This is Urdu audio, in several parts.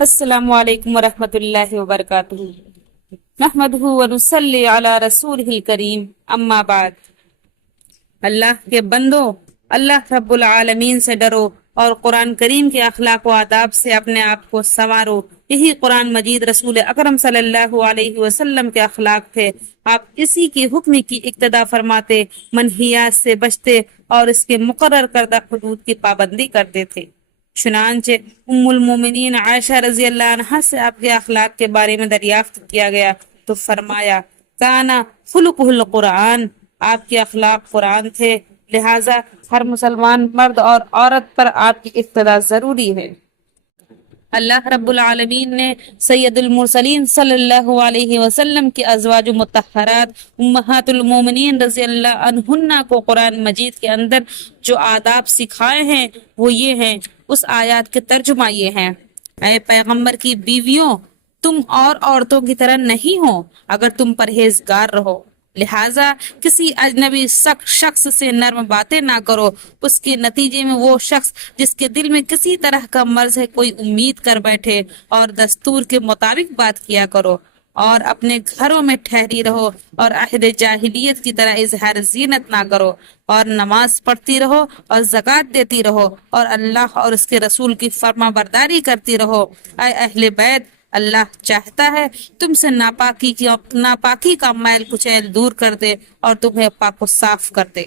السلام علیکم ورحمۃ اللہ وبرکاتہ۔ نحمدہ ونصلی علی رسولہ الکریم، اما بعد۔ اللہ کے بندو، اللہ رب العالمین سے ڈرو اور قرآن کریم کے اخلاق و آداب سے اپنے آپ کو سنوارو۔ یہی قرآن مجید رسول اکرم صلی اللہ علیہ وسلم کے اخلاق تھے۔ آپ اسی کے حکم کی اقتدا فرماتے، منہیات سے بچتے اور اس کے مقرر کردہ حدود کی پابندی کرتے تھے۔ چنانچہ ام المومنین عائشہ رضی اللہ عنہا سے آپ کے اخلاق کے بارے میں دریافت کیا گیا تو فرمایا، کانا خلقہ القرآن، آپ کے اخلاق قرآن تھے، لہٰذا ہر مسلمان مرد اور عورت پر آپ کی اقتداء ضروری ہے۔ اللہ رب العالمین نے سید المرسلین صلی اللہ علیہ وسلم کی ازواج مطہرات امہات المومنین رضی اللہ عنہن کو قرآن مجید کے اندر جو آداب سکھائے ہیں وہ یہ ہیں۔ اس آیات کے ترجمہ یہ ہیں، اے پیغمبر کی بیویوں، تم اور عورتوں کی طرح نہیں ہو اگر تم پرہیزگار رہو، لہٰذا کسی اجنبی شخص سے نرم باتیں نہ کرو، اس کے نتیجے میں وہ شخص جس کے دل میں کسی طرح کا مرض ہے کوئی امید کر بیٹھے، اور دستور کے مطابق بات کیا کرو اور اپنے گھروں میں ٹھہری رہو اور عہد جاہلیت کی طرح اظہار زینت نہ کرو، اور نماز پڑھتی رہو اور زکوٰۃ دیتی رہو اور اللہ اور اس کے رسول کی فرما برداری کرتی رہو۔ اے اہل بیت، اللہ چاہتا ہے تم سے ناپاکی کا میل کچیل دور کر دے اور تمہیں پاک و صاف کر دے۔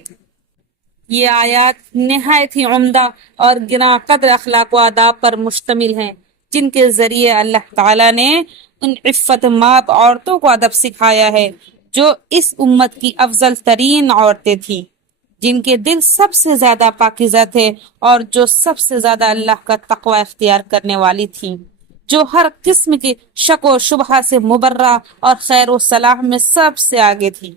یہ آیات نہایت ہی عمدہ اور گراں قدر اخلاق و آداب پر مشتمل ہیں، جن کے ذریعے اللہ تعالیٰ نے ان عفت ماب عورتوں کو ادب سکھایا ہے جو اس امت کی افضل ترین عورتیں تھیں، جن کے دل سب سے زیادہ پاکیزہ تھے اور جو سب سے زیادہ اللہ کا تقوی اختیار کرنے والی تھیں، جو ہر قسم کی شک و شبہ سے مبرہ اور خیر و صلاح میں سب سے آگے تھی۔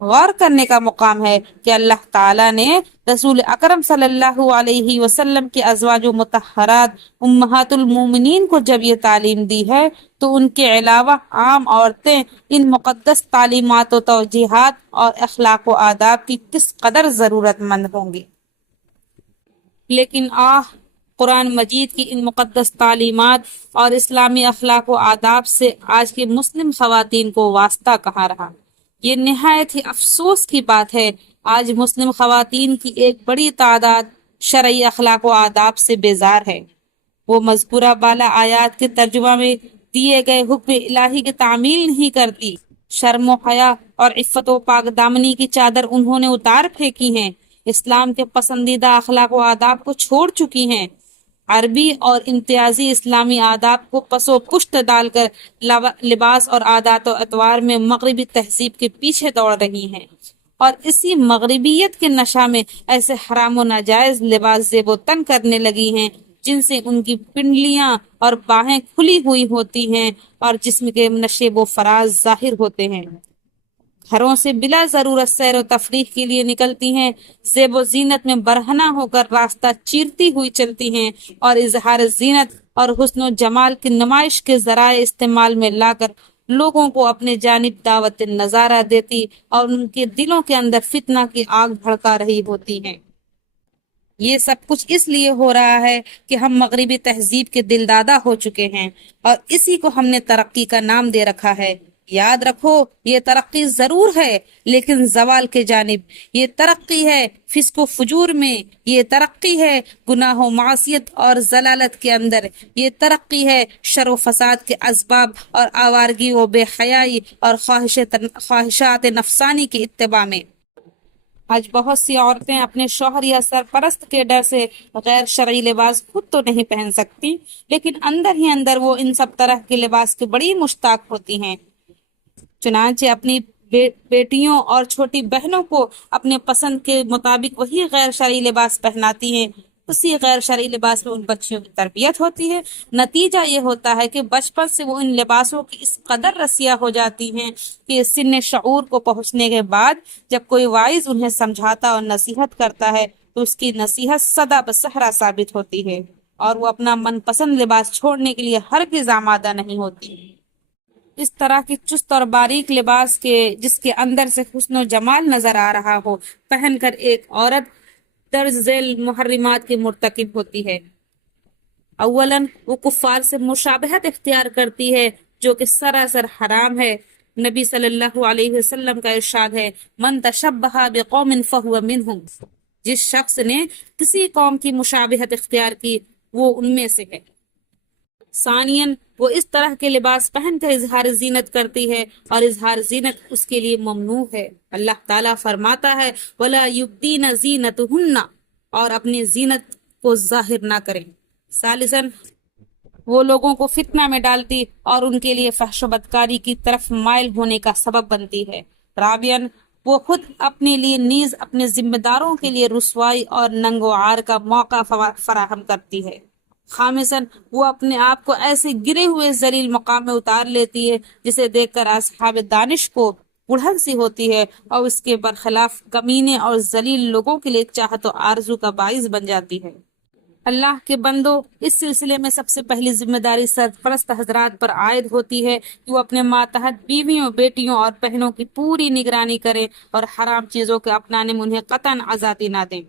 غور کرنے کا مقام ہے کہ اللہ تعالیٰ نے رسول اکرم صلی اللہ علیہ وسلم کی ازواج و مطہرات امہات المومنین کو جب یہ تعلیم دی ہے تو ان کے علاوہ عام عورتیں ان مقدس تعلیمات و توجیہات اور اخلاق و آداب کی کس قدر ضرورت مند ہوں گی۔ لیکن قرآن مجید کی ان مقدس تعلیمات اور اسلامی اخلاق و آداب سے آج کی مسلم خواتین کو واسطہ کہاں رہا۔ یہ نہایت ہی افسوس کی بات ہے، آج مسلم خواتین کی ایک بڑی تعداد شرعی اخلاق و آداب سے بیزار ہے۔ وہ مذکورہ بالا آیات کے ترجمہ میں دیے گئے حکم الہی کی تعمیل نہیں کرتی، شرم و حیا اور عفت و پاک دامنی کی چادر انہوں نے اتار پھینکی ہیں، اسلام کے پسندیدہ اخلاق و آداب کو چھوڑ چکی ہیں، عربی اور امتیازی اسلامی آداب کو پس و پشت ڈال کر لباس اور عادات و اطوار میں مغربی تہذیب کے پیچھے دوڑ رہی ہیں، اور اسی مغربیت کے نشہ میں ایسے حرام و ناجائز لباس زیب و تن کرنے لگی ہیں جن سے ان کی پنڈلیاں اور باہیں کھلی ہوئی ہوتی ہیں اور جسم کے نشیب و فراز ظاہر ہوتے ہیں، گھروں سے بلا ضرورت سیر و تفریح کے لیے نکلتی ہیں، زیب و زینت میں برہنہ ہو کر راستہ چیرتی ہوئی چلتی ہیں اور اظہار زینت اور حسن و جمال کی نمائش کے ذرائع استعمال میں لا کر لوگوں کو اپنے جانب دعوت نظارہ دیتی اور ان کے دلوں کے اندر فتنہ کی آگ بھڑکا رہی ہوتی ہیں۔ یہ سب کچھ اس لیے ہو رہا ہے کہ ہم مغربی تہذیب کے دل دادا ہو چکے ہیں اور اسی کو ہم نے ترقی کا نام دے رکھا ہے۔ یاد رکھو، یہ ترقی ضرور ہے لیکن زوال کے جانب، یہ ترقی ہے فسق و فجور میں، یہ ترقی ہے گناہ و معصیت اور ضلالت کے اندر، یہ ترقی ہے شر و فساد کے اسباب اور آوارگی و بے حیائی اور خواہشات نفسانی کی اتباع میں۔ آج بہت سی عورتیں اپنے شوہر یا سرپرست کے ڈر سے غیر شرعی لباس خود تو نہیں پہن سکتی، لیکن اندر ہی اندر وہ ان سب طرح کے لباس کی بڑی مشتاق ہوتی ہیں، چنانچہ اپنی بیٹیوں اور چھوٹی بہنوں کو اپنے پسند کے مطابق وہی غیر شرعی لباس پہناتی ہیں۔ اسی غیر شرعی لباس میں ان بچیوں کی تربیت ہوتی ہے، نتیجہ یہ ہوتا ہے کہ بچپن سے وہ ان لباسوں کی اس قدر رسیا ہو جاتی ہیں کہ سن شعور کو پہنچنے کے بعد جب کوئی واعظ انہیں سمجھاتا اور نصیحت کرتا ہے تو اس کی نصیحت سدا بصہرا ثابت ہوتی ہے اور وہ اپنا من پسند لباس چھوڑنے کے لیے ہرگز آمادہ نہیں ہوتی۔ اس طرح کی چست اور باریک لباس کے جس کے اندر سے حسن و جمال نظر آ رہا ہو پہن کر ایک عورت درج ذیل محرمات کی مرتکب ہوتی ہے۔ اولن وہ کفار سے مشابہت اختیار کرتی ہے جو کہ سراسر حرام ہے۔ نبی صلی اللہ علیہ وسلم کا ارشاد ہے، من تشبہ بقوم فہو منہم، جس شخص نے کسی قوم کی مشابہت اختیار کی وہ ان میں سے ہے۔ ثانیاً وہ اس طرح کے لباس پہن کر اظہار زینت کرتی ہے اور اظہار زینت اس کے لیے ممنوع ہے۔ اللہ تعالیٰ فرماتا ہے وَلَا يُبْدِينَ زِينَتُهُنَّ، اور اپنی زینت کو ظاہر نہ کریں۔ ثالثاً وہ لوگوں کو فتنہ میں ڈالتی اور ان کے لیے فحش و بدکاری کی طرف مائل ہونے کا سبب بنتی ہے۔ رابعاً وہ خود اپنے لیے نیز اپنے ذمہ داروں کے لیے رسوائی اور ننگ و عار کا موقع فراہم کرتی ہے۔ خامساً وہ اپنے آپ کو ایسے گرے ہوئے ذلیل مقام میں اتار لیتی ہے جسے دیکھ کر اصحاب دانش کو اڑھن سی ہوتی ہے اور اس کے برخلاف کمینے اور ذلیل لوگوں کے لیے چاہت و آرزو کا باعث بن جاتی ہے۔ اللہ کے بندو، اس سلسلے میں سب سے پہلی ذمہ داری سرپرست حضرات پر عائد ہوتی ہے کہ وہ اپنے ماتحت بیویوں، بیٹیوں اور بہنوں کی پوری نگرانی کریں اور حرام چیزوں کے اپنانے میں انہیں قطعاً آزادی نہ دیں۔